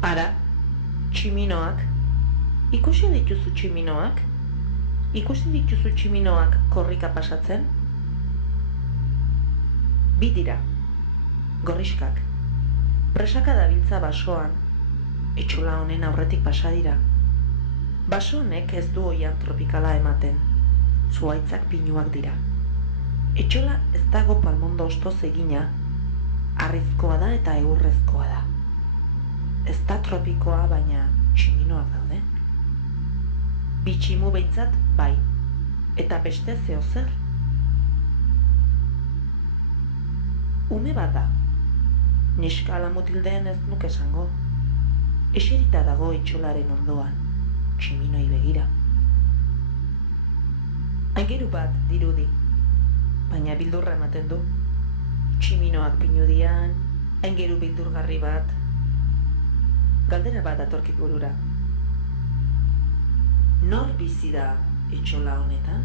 Ara, tximinoak. Ikusi dituzu tximinoak? Ikusi dituzu tximinoak korrika pasatzen? Bi dira, gorriskak. Presaka dabiltza basoan, etxola honen aurretik pasa dira. Baso honek ez du oian tropikala ematen, zuhaitzak pinuak dira. Etxola ez dago palmondo ostoz egina, harrizkoa da eta eurrezkoa da. Ez da tropikoa, baina tximinoak daude. Bi tximu behintzat bai, eta beste zeozer. Ume bat da, neska ala mutildeen ez nuke esango. Eserita dago etxolaren ondoan, tximinoi begira. Aingeru bat dirudi, baina bildurra ematen du. Tximinoak pinudian, aingeru bildurgarri bat. Galdera bat datorkit burura. Nor bizi da etxola honetan?